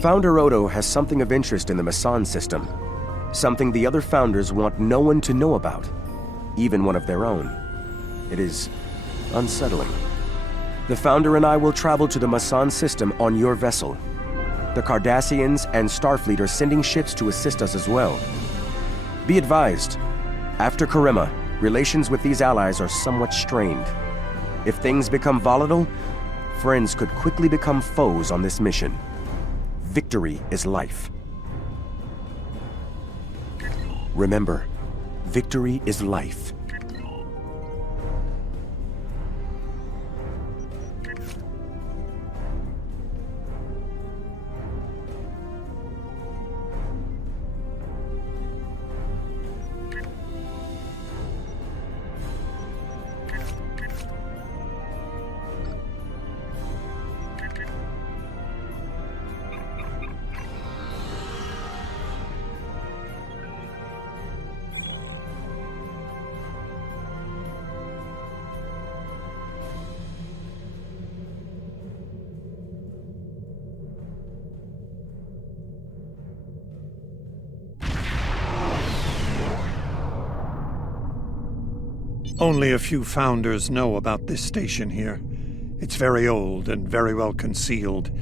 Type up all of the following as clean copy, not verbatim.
Founder Odo has something of interest in the Masan System. Something the other founders want no one to know about, even one of their own. It is unsettling. The Founder and I will travel to the Masan System on your vessel. The Cardassians and Starfleet are sending ships to assist us as well. Be advised, after Karema, relations with these allies are somewhat strained. If things become volatile, friends could quickly become foes on this mission. Victory is life. Remember, victory is life. Only a few founders know about this station here. It's very old and very well concealed.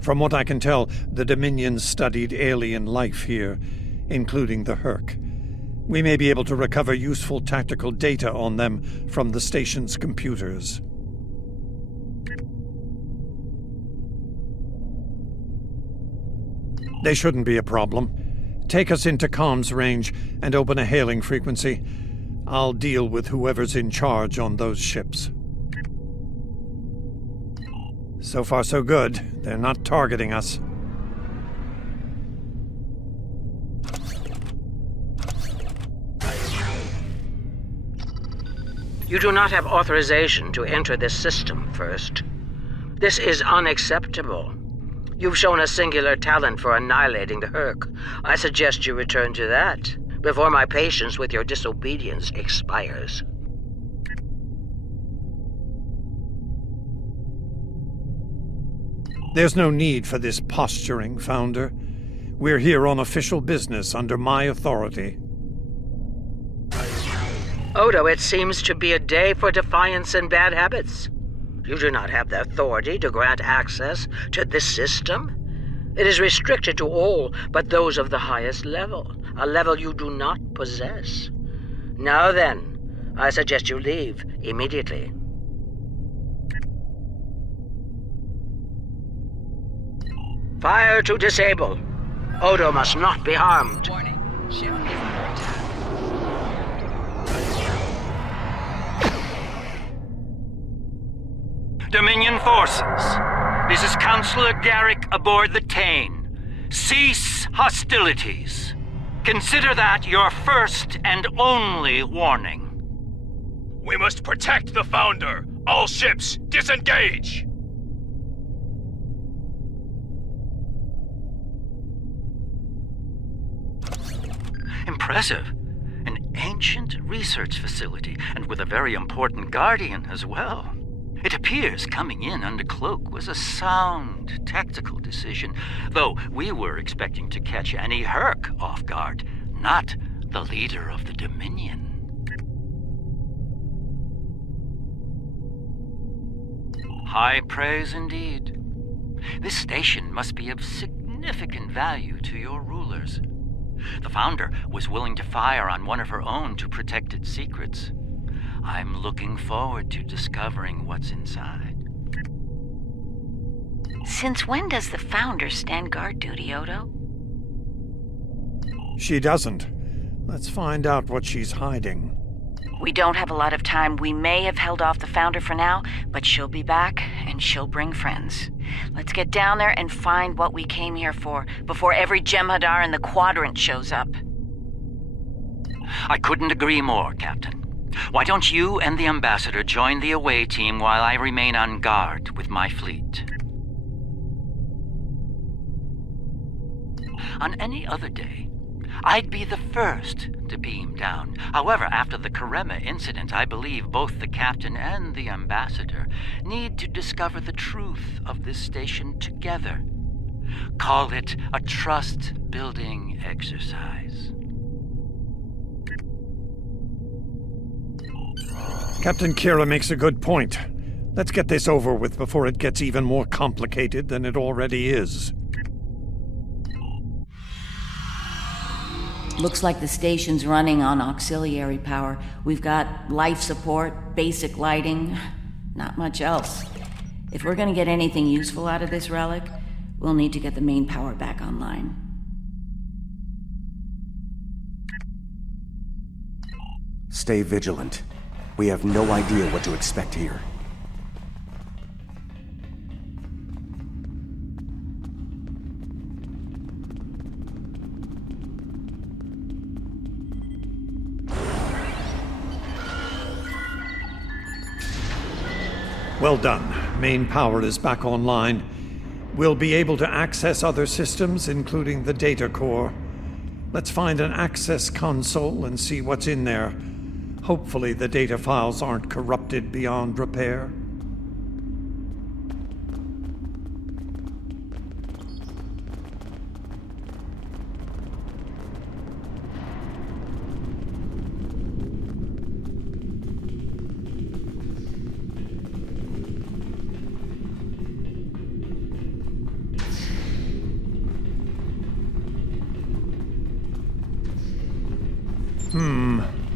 From what I can tell, the Dominion studied alien life here, including the Hur'q. We may be able to recover useful tactical data on them from the station's computers. They shouldn't be a problem. Take us into comms range and open a hailing frequency. I'll deal with whoever's in charge on those ships. So far so good. They're not targeting us. You do not have authorization to enter this system, First. This is unacceptable. You've shown a singular talent for annihilating the Hur'q. I suggest you return to that before my patience with your disobedience expires. There's no need for this posturing, Founder. We're here on official business under my authority. Odo, it seems to be a day for defiance and bad habits. You do not have the authority to grant access to this system. It is restricted to all but those of the highest level, a level you do not possess. Now then, I suggest you leave immediately. Fire to disable. Odo must not be harmed. Warning. Ship is under attack. Dominion forces, this is Counselor Garak aboard the Tane. Cease hostilities. Consider that your first and only warning. We must protect the Founder. All ships, disengage! Impressive. An ancient research facility, and with a very important guardian as well. It appears coming in under cloak was a sound tactical decision, though we were expecting to catch any Hur'q off guard, not the leader of the Dominion. High praise indeed. This station must be of significant value to your rulers. The Founder was willing to fire on one of her own to protect its secrets. I'm looking forward to discovering what's inside. Since when does the Founder stand guard duty, Odo? She doesn't. Let's find out what she's hiding. We don't have a lot of time. We may have held off the Founder for now, but she'll be back, and she'll bring friends. Let's get down there and find what we came here for, before every Jem'Hadar in the Quadrant shows up. I couldn't agree more, Captain. Why don't you and the Ambassador join the away team while I remain on guard with my fleet? On any other day, I'd be the first to beam down. However, after the Karema incident, I believe both the Captain and the Ambassador need to discover the truth of this station together. Call it a trust-building exercise. Captain Kira makes a good point. Let's get this over with before it gets even more complicated than it already is. Looks like the station's running on auxiliary power. We've got life support, basic lighting, not much else. If we're gonna get anything useful out of this relic, we'll need to get the main power back online. Stay vigilant. We have no idea what to expect here. Well done. Main power is back online. We'll be able to access other systems, including the data core. Let's find an access console and see what's in there. Hopefully the data files aren't corrupted beyond repair.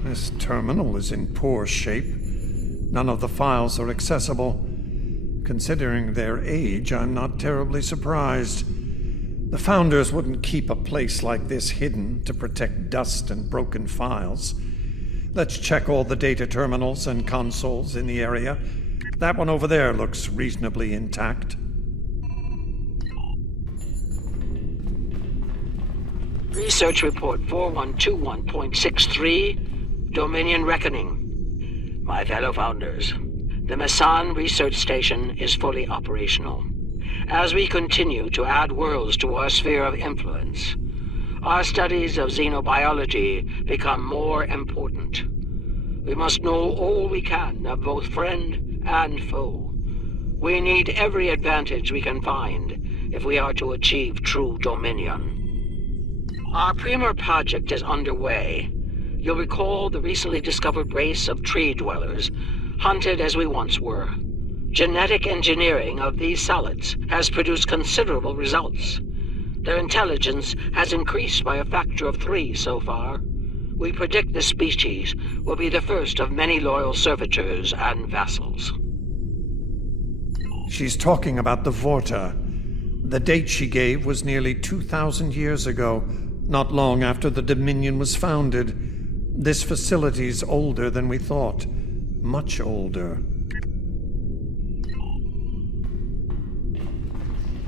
This terminal is in poor shape. None of the files are accessible. Considering their age, I'm not terribly surprised. The Founders wouldn't keep a place like this hidden to protect dust and broken files. Let's check all the data terminals and consoles in the area. That one over there looks reasonably intact. Research Report 4121.63, Dominion Reckoning. My fellow Founders, the Masan Research Station is fully operational. As we continue to add worlds to our sphere of influence, our studies of xenobiology become more important. We must know all we can of both friend and foe. We need every advantage we can find if we are to achieve true dominion. Our premier project is underway. You'll recall the recently discovered race of tree dwellers, hunted as we once were. Genetic engineering of these solids has produced considerable results. Their intelligence has increased by a factor of 3 so far. We predict this species will be the first of many loyal servitors and vassals. She's talking about the Vorta. The date she gave was nearly 2,000 years ago, not long after the Dominion was founded. This facility's older than we thought. Much older.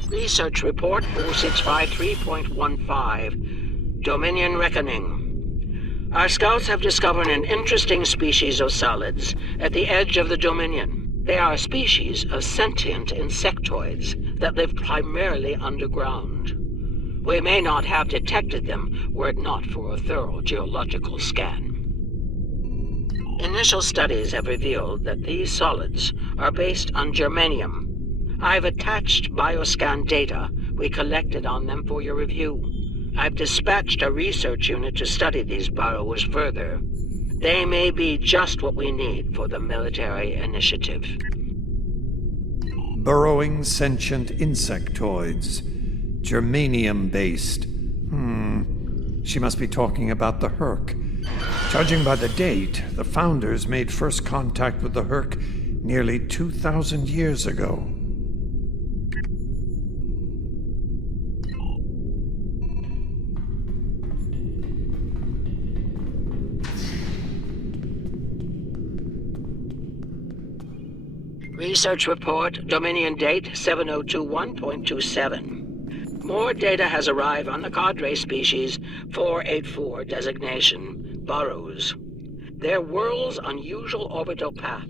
Research Report 4653.15, Dominion Reckoning. Our scouts have discovered an interesting species of solids at the edge of the Dominion. They are a species of sentient insectoids that live primarily underground. We may not have detected them were it not for a thorough geological scan. Initial studies have revealed that these solids are based on germanium. I've attached bioscan data we collected on them for your review. I've dispatched a research unit to study these burrows further. They may be just what we need for the military initiative. Burrowing sentient insectoids. Germanium-based. She must be talking about the Hur'q. Judging by the date, the Founders made first contact with the Hur'q nearly 2,000 years ago. Research Report, Dominion Date 7021.27. More data has arrived on the cadre species 484 designation, burrows. Their world's unusual orbital path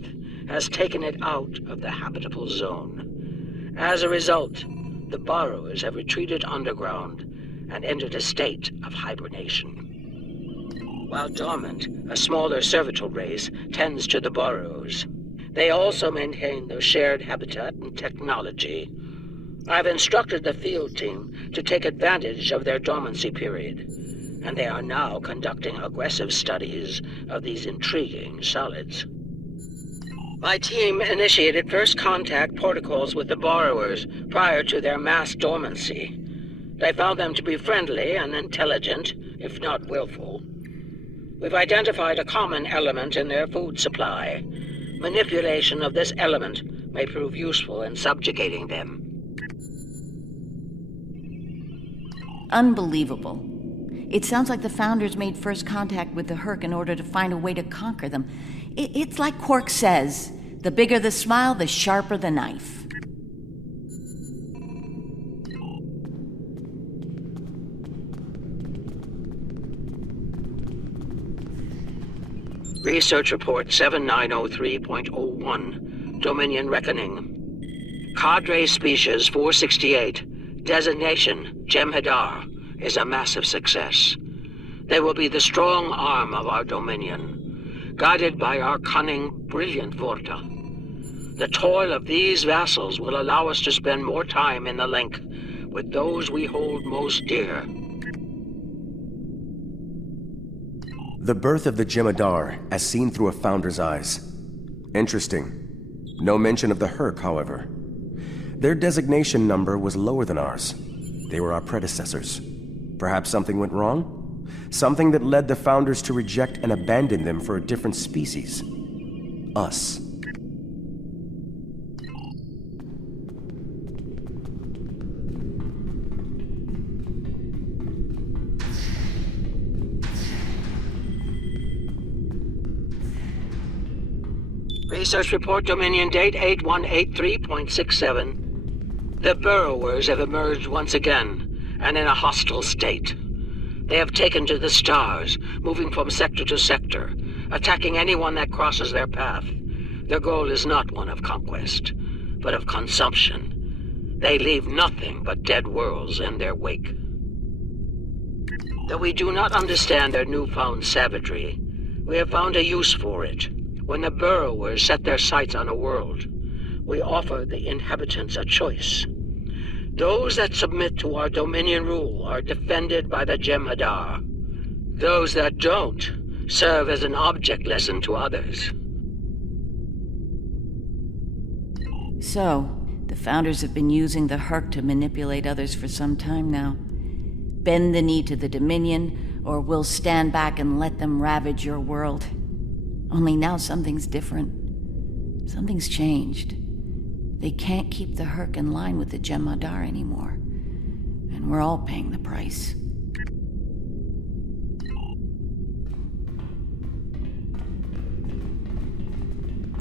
has taken it out of the habitable zone. As a result, the burrows have retreated underground and entered a state of hibernation. While dormant, a smaller servitor race tends to the burrows. They also maintain their shared habitat and technology. I've instructed the field team to take advantage of their dormancy period, and they are now conducting aggressive studies of these intriguing solids. My team initiated first contact protocols with the borrowers prior to their mass dormancy. They found them to be friendly and intelligent, if not willful. We've identified a common element in their food supply. Manipulation of this element may prove useful in subjugating them. Unbelievable. It sounds like the Founders made first contact with the Hur'q in order to find a way to conquer them. It's like Quark says, the bigger the smile, the sharper the knife. Research Report 7903.01, Dominion Reckoning. Cadre Species 468, designation Jem'Hadar, is a massive success. They will be the strong arm of our Dominion, guided by our cunning, brilliant Vorta. The toil of these vassals will allow us to spend more time in the link with those we hold most dear. The birth of the Jem'Hadar, as seen through a Founder's eyes. Interesting. No mention of the Hur'q, however. Their designation number was lower than ours. They were our predecessors. Perhaps something went wrong? Something that led the Founders to reject and abandon them for a different species. Us. Research Report Dominion Date 8183.67. The Burrowers have emerged once again, and in a hostile state. They have taken to the stars, moving from sector to sector, attacking anyone that crosses their path. Their goal is not one of conquest, but of consumption. They leave nothing but dead worlds in their wake. Though we do not understand their newfound savagery, we have found a use for it. When the Burrowers set their sights on a world, we offer the inhabitants a choice. Those that submit to our Dominion rule are defended by the Jem'Hadar. Those that don't serve as an object lesson to others. So, the Founders have been using the Hur'q to manipulate others for some time now. Bend the knee to the Dominion, or we'll stand back and let them ravage your world. Only now something's different. Something's changed. They can't keep the Hur'q in line with the Jem'Hadar anymore. And we're all paying the price.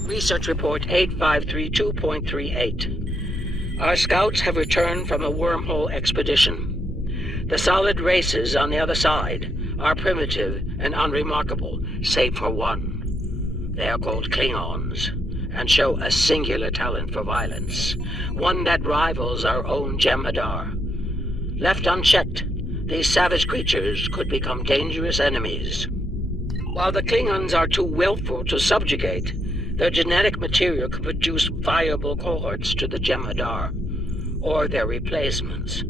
Research Report 8532.38. Our scouts have returned from a wormhole expedition. The solid races on the other side are primitive and unremarkable, save for one. They are called Klingons, and show a singular talent for violence, one that rivals our own Jem'Hadar. Left unchecked, these savage creatures could become dangerous enemies. While the Klingons are too willful to subjugate, their genetic material could produce viable cohorts to the Jem'Hadar, or their replacements.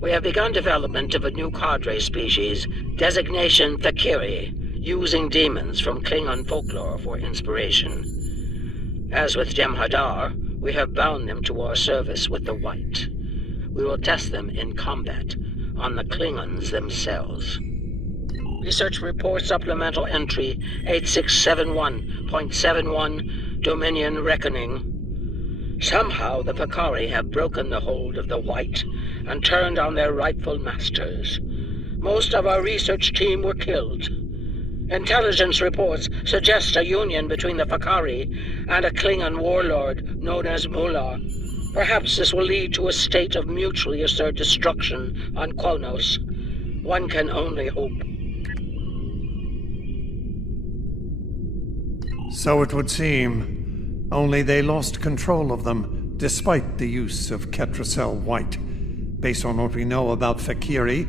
We have begun development of a new cadre species, designation Thakiri, using demons from Klingon folklore for inspiration. As with Jem'Hadar, we have bound them to our service with the White. We will test them in combat on the Klingons themselves. Research Report Supplemental Entry 8671.71, Dominion Reckoning. Somehow the Vakari have broken the hold of the White and turned on their rightful masters. Most of our research team were killed. Intelligence reports suggest a union between the Vakari and a Klingon warlord known as Mullah. Perhaps this will lead to a state of mutually assured destruction on Kronos. One can only hope. So it would seem. Only they lost control of them, despite the use of Ketracel White. Based on what we know about Thakiri,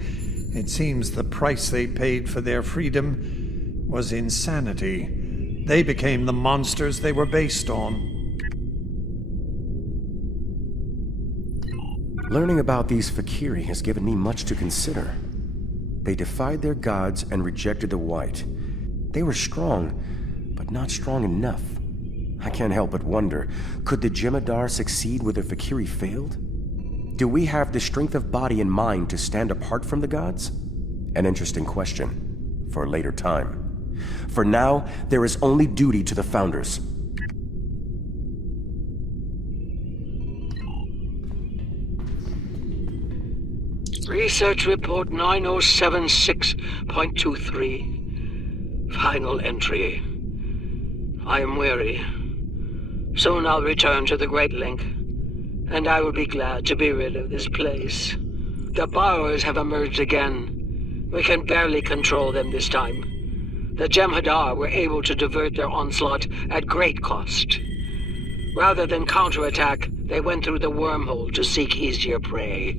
it seems the price they paid for their freedom was insanity. They became the monsters they were based on. Learning about these Fakiri has given me much to consider. They defied their gods and rejected the white. They were strong, but not strong enough. I can't help but wonder, could the Jem'Hadar succeed where the Fakiri failed? Do we have the strength of body and mind to stand apart from the gods? An interesting question for a later time. For now, there is only duty to the Founders. Research Report 9076.23. Final entry. I am weary. Soon I'll return to the Great Link, and I will be glad to be rid of this place. The borrowers have emerged again. We can barely control them this time. The Jem'Hadar were able to divert their onslaught at great cost. Rather than counterattack, they went through the wormhole to seek easier prey.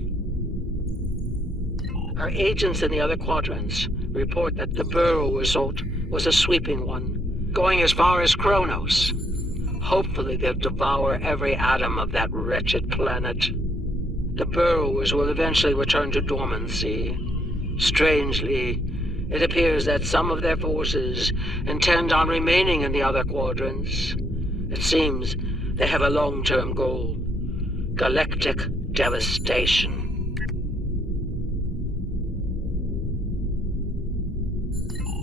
Our agents in the other quadrants report that the burrow assault was a sweeping one, going as far as Kronos. Hopefully they'll devour every atom of that wretched planet. The burrowers will eventually return to dormancy. Strangely, it appears that some of their forces intend on remaining in the other quadrants. It seems they have a long-term goal: galactic devastation.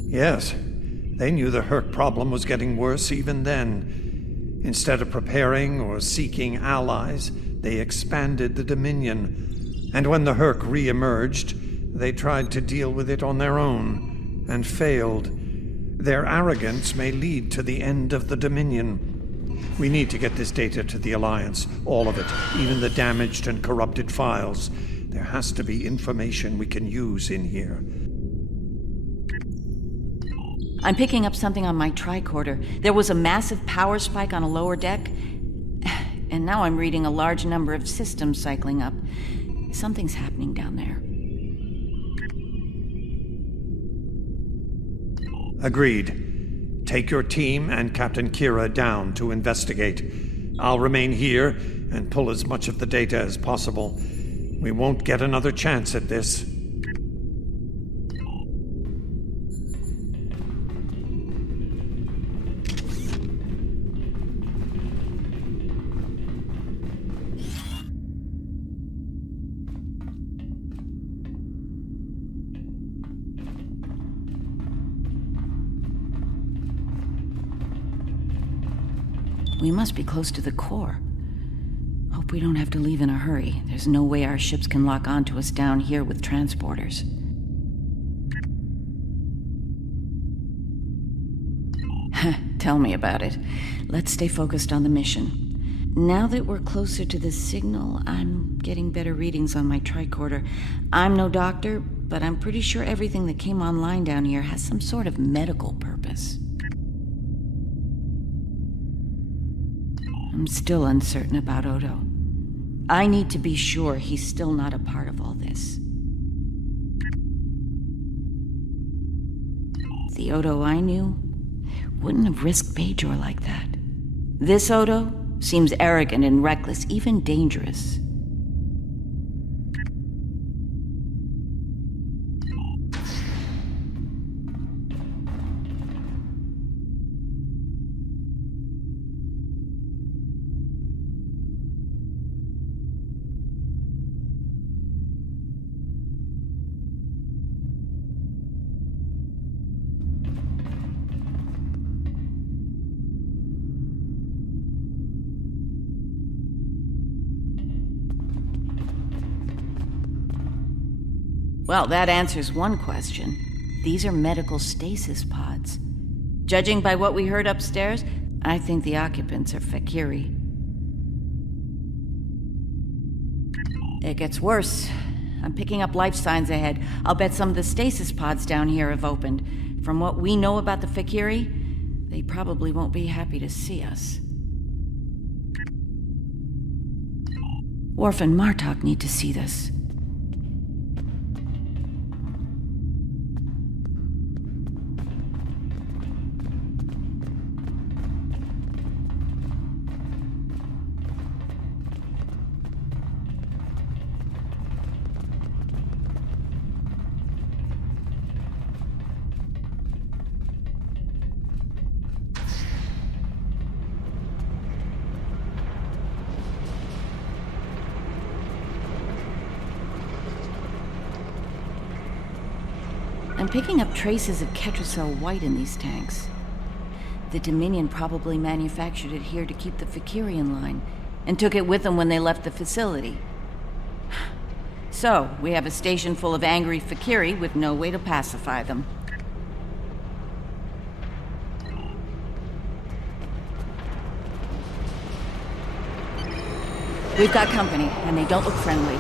Yes, they knew the Hur'q problem was getting worse even then. Instead of preparing or seeking allies, they expanded the Dominion. And when the Hur'q re-emerged, they tried to deal with it on their own, and failed. Their arrogance may lead to the end of the Dominion. We need to get this data to the Alliance, all of it, even the damaged and corrupted files. There has to be information we can use in here. I'm picking up something on my tricorder. There was a massive power spike on a lower deck, and now I'm reading a large number of systems cycling up. Something's happening down there. Agreed. Take your team and Captain Kira down to investigate. I'll remain here and pull as much of the data as possible. We won't get another chance at this. We must be close to the core. Hope we don't have to leave in a hurry. There's no way our ships can lock onto us down here with transporters. Tell me about it. Let's stay focused on the mission. Now that we're closer to the signal, I'm getting better readings on my tricorder. I'm no doctor, but I'm pretty sure everything that came online down here has some sort of medical purpose. I'm still uncertain about Odo. I need to be sure he's still not a part of all this. The Odo I knew wouldn't have risked Bajor like that. This Odo seems arrogant and reckless, even dangerous. Well, that answers one question. These are medical stasis pods. Judging by what we heard upstairs, I think the occupants are Fakiri. It gets worse. I'm picking up life signs ahead. I'll bet some of the stasis pods down here have opened. From what we know about the Fakiri, they probably won't be happy to see us. Worf and Martok need to see this. I'm picking up traces of Ketracel white in these tanks. The Dominion probably manufactured it here to keep the Fakiri in line, and took it with them when they left the facility. So, we have a station full of angry Fakiri with no way to pacify them. We've got company, and they don't look friendly.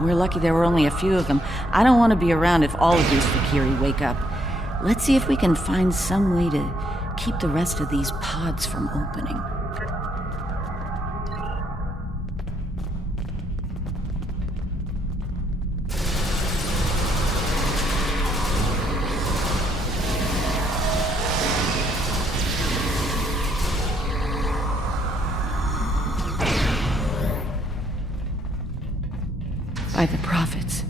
We're lucky there were only a few of them. I don't want to be around if all of these Fakiri wake up. Let's see if we can find some way to keep the rest of these pods from opening. By the prophets.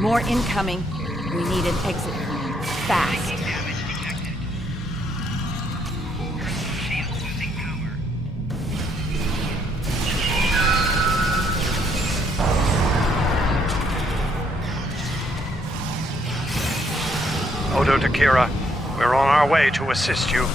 More incoming. We need an exit plan. Fast. Odo to Kira, we're on our way to assist you.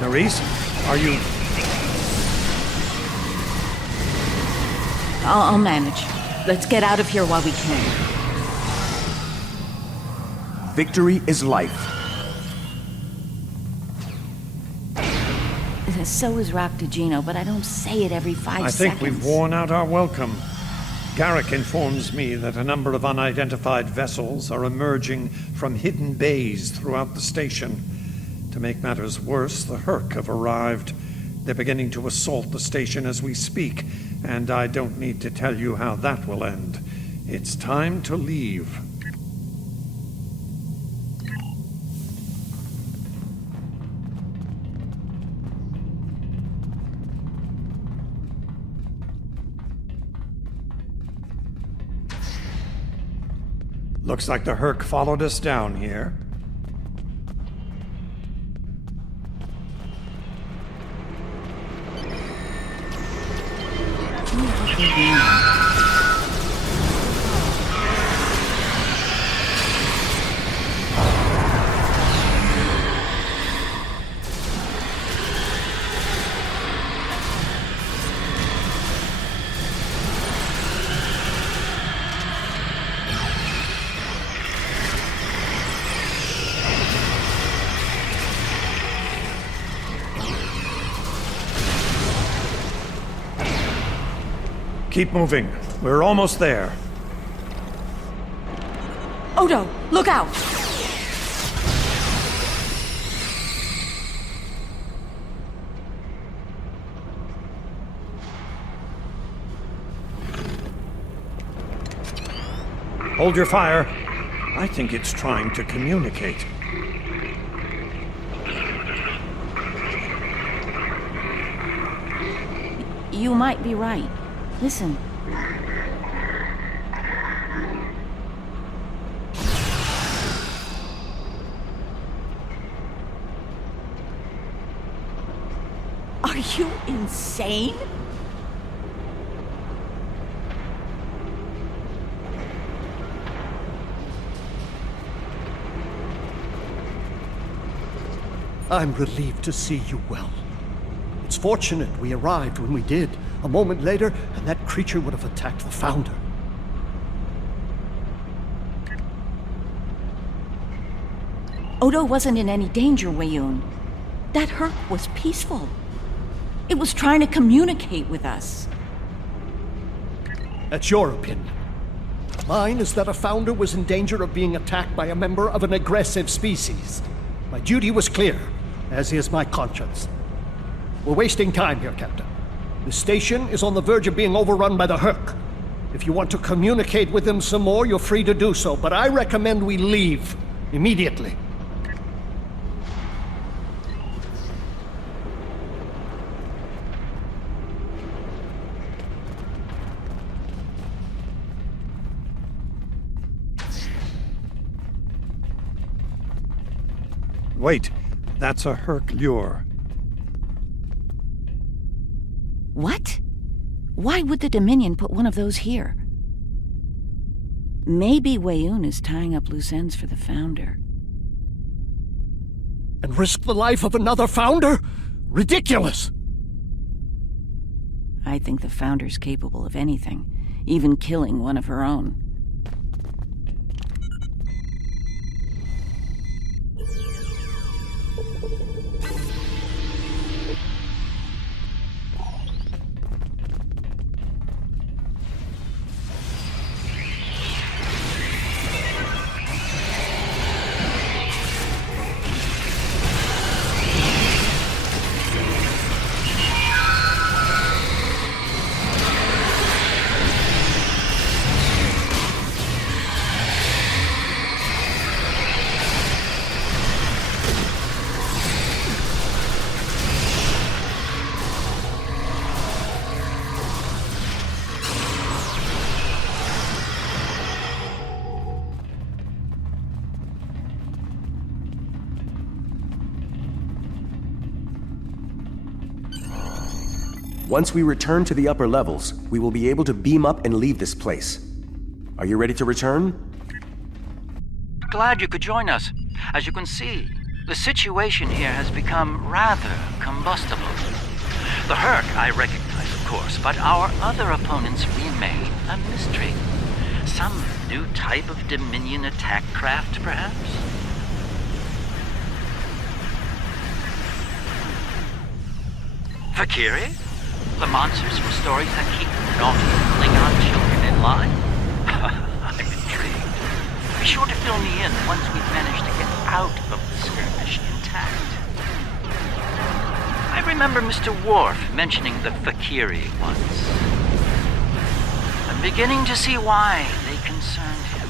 Nerys, are you... I'll manage. Let's get out of here while we can. Victory is life. So is Raktajino, but I don't say it every 5 seconds. I think we've worn out our welcome. Garak informs me that a number of unidentified vessels are emerging from hidden bays throughout the station. To make matters worse, the Hur'q have arrived. They're beginning to assault the station as we speak, and I don't need to tell you how that will end. It's time to leave. Looks like the Hur'q followed us down here. Keep moving. We're almost there. Odo, look out! Hold your fire. I think it's trying to communicate. You might be right. Listen. Are you insane? I'm relieved to see you well. It's fortunate we arrived when we did. A moment later, and that creature would have attacked the Founder. Odo wasn't in any danger, Weyoun. That Hur'q was peaceful. It was trying to communicate with us. That's your opinion. Mine is that a founder was in danger of being attacked by a member of an aggressive species. My duty was clear, as is my conscience. We're wasting time here, Captain. The station is on the verge of being overrun by the Hur'q. If you want to communicate with them some more, you're free to do so, but I recommend we leave immediately. Wait, that's a Hur'q lure. What? Why would the Dominion put one of those here? Maybe Weyoun is tying up loose ends for the Founder. And risk the life of another founder? Ridiculous! I think the Founder's capable of anything, even killing one of her own. Once we return to the upper levels, we will be able to beam up and leave this place. Are you ready to return? Glad you could join us. As you can see, the situation here has become rather combustible. The Hur'q I recognize, of course, but our other opponents remain a mystery. Some new type of Dominion attack craft, perhaps? Valkyrie? The monsters from stories that keep naughty Klingon children in line? I'm intrigued. Be sure to fill me in once we've managed to get out of the skirmish intact. I remember Mr. Worf mentioning the Valkyrie once. I'm beginning to see why they concerned him.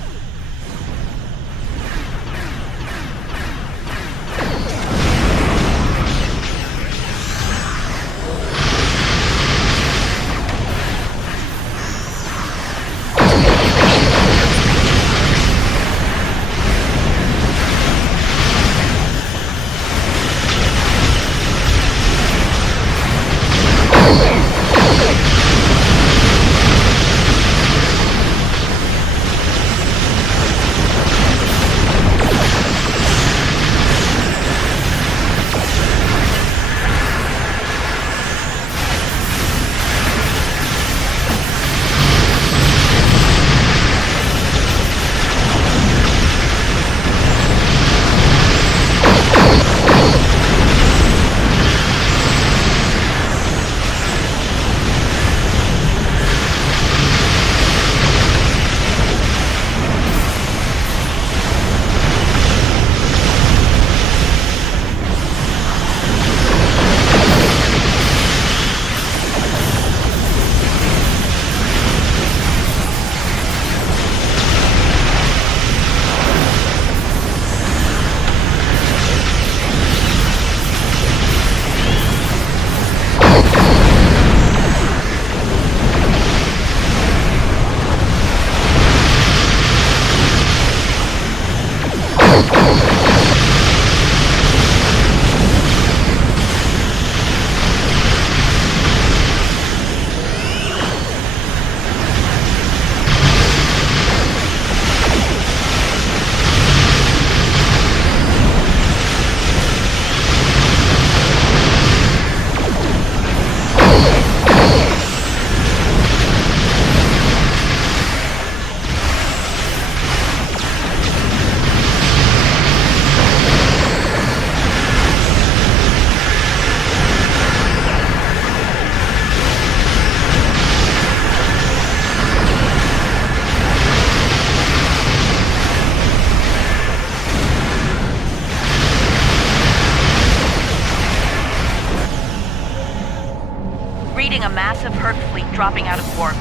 dropping out of warp.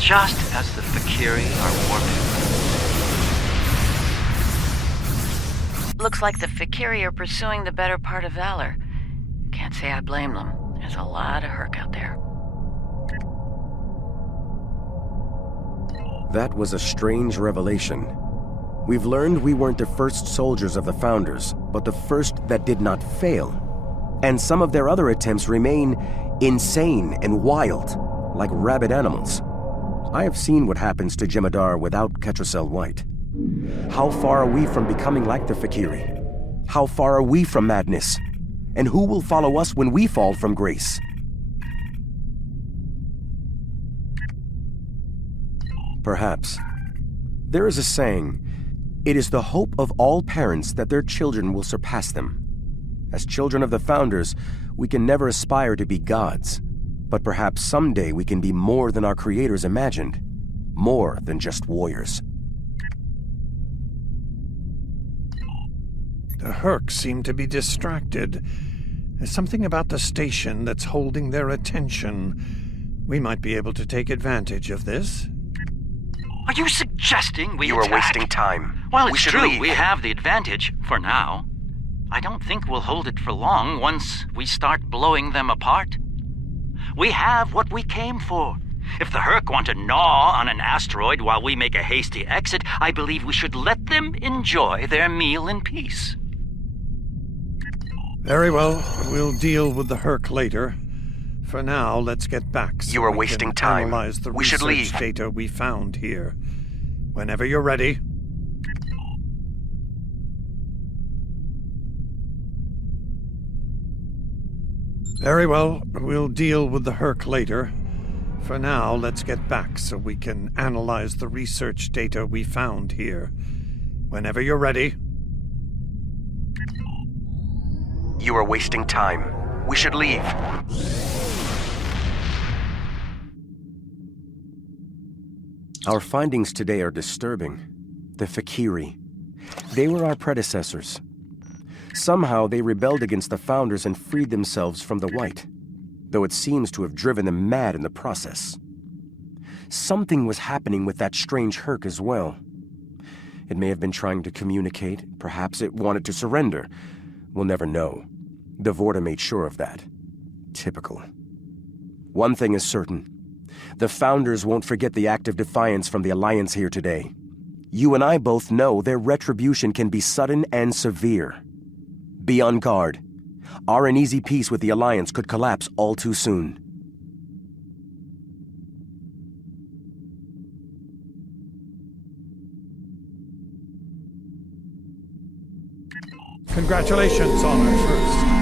Just as the Fakiri are warping. Looks like the Fakiri are pursuing the better part of Valor. Can't say I blame them. There's a lot of Hur'q out there. That was a strange revelation. We've learned we weren't the first soldiers of the Founders, but the first that did not fail. And some of their other attempts remain insane and wild, like rabid animals. I have seen what happens to Jem'Hadar without Ketracel White. How far are we from becoming like the Fakiri? How far are we from madness? And who will follow us when we fall from grace? Perhaps. There is a saying, it is the hope of all parents that their children will surpass them. As children of the Founders, we can never aspire to be gods, but perhaps someday we can be more than our creators imagined, more than just warriors. The Hur'q seem to be distracted. There's something about the station that's holding their attention. We might be able to take advantage of this. Are you suggesting we You attack? are wasting time. Well, We it's should true. leave. We have the advantage, for now. I don't think we'll hold it for long once we start blowing them apart. We have what we came for. If the Hur'q want to gnaw on an asteroid while we make a hasty exit, I believe we should let them enjoy their meal in peace. Very well. We'll deal with the Hur'q later. For now, let's get back so You are we wasting can time. analyze the We should research leave. data we found here. Whenever you're ready. Very well. We'll deal with the Hur'q later. For now, let's get back so we can analyze the research data we found here. Whenever you're ready. You are wasting time. We should leave. Our findings today are disturbing. The Fakiri. They were our predecessors. Somehow they rebelled against the Founders and freed themselves from the White, though it seems to have driven them mad in the process. Something was happening with that strange Hur'q as well. It may have been trying to communicate. Perhaps it wanted to surrender. We'll never know. The Vorta made sure of that. Typical. One thing is certain. The Founders won't forget the act of defiance from the Alliance here today. You and I both know their retribution can be sudden and severe. Be on guard. Our uneasy peace with the Alliance could collapse all too soon. Congratulations on our first.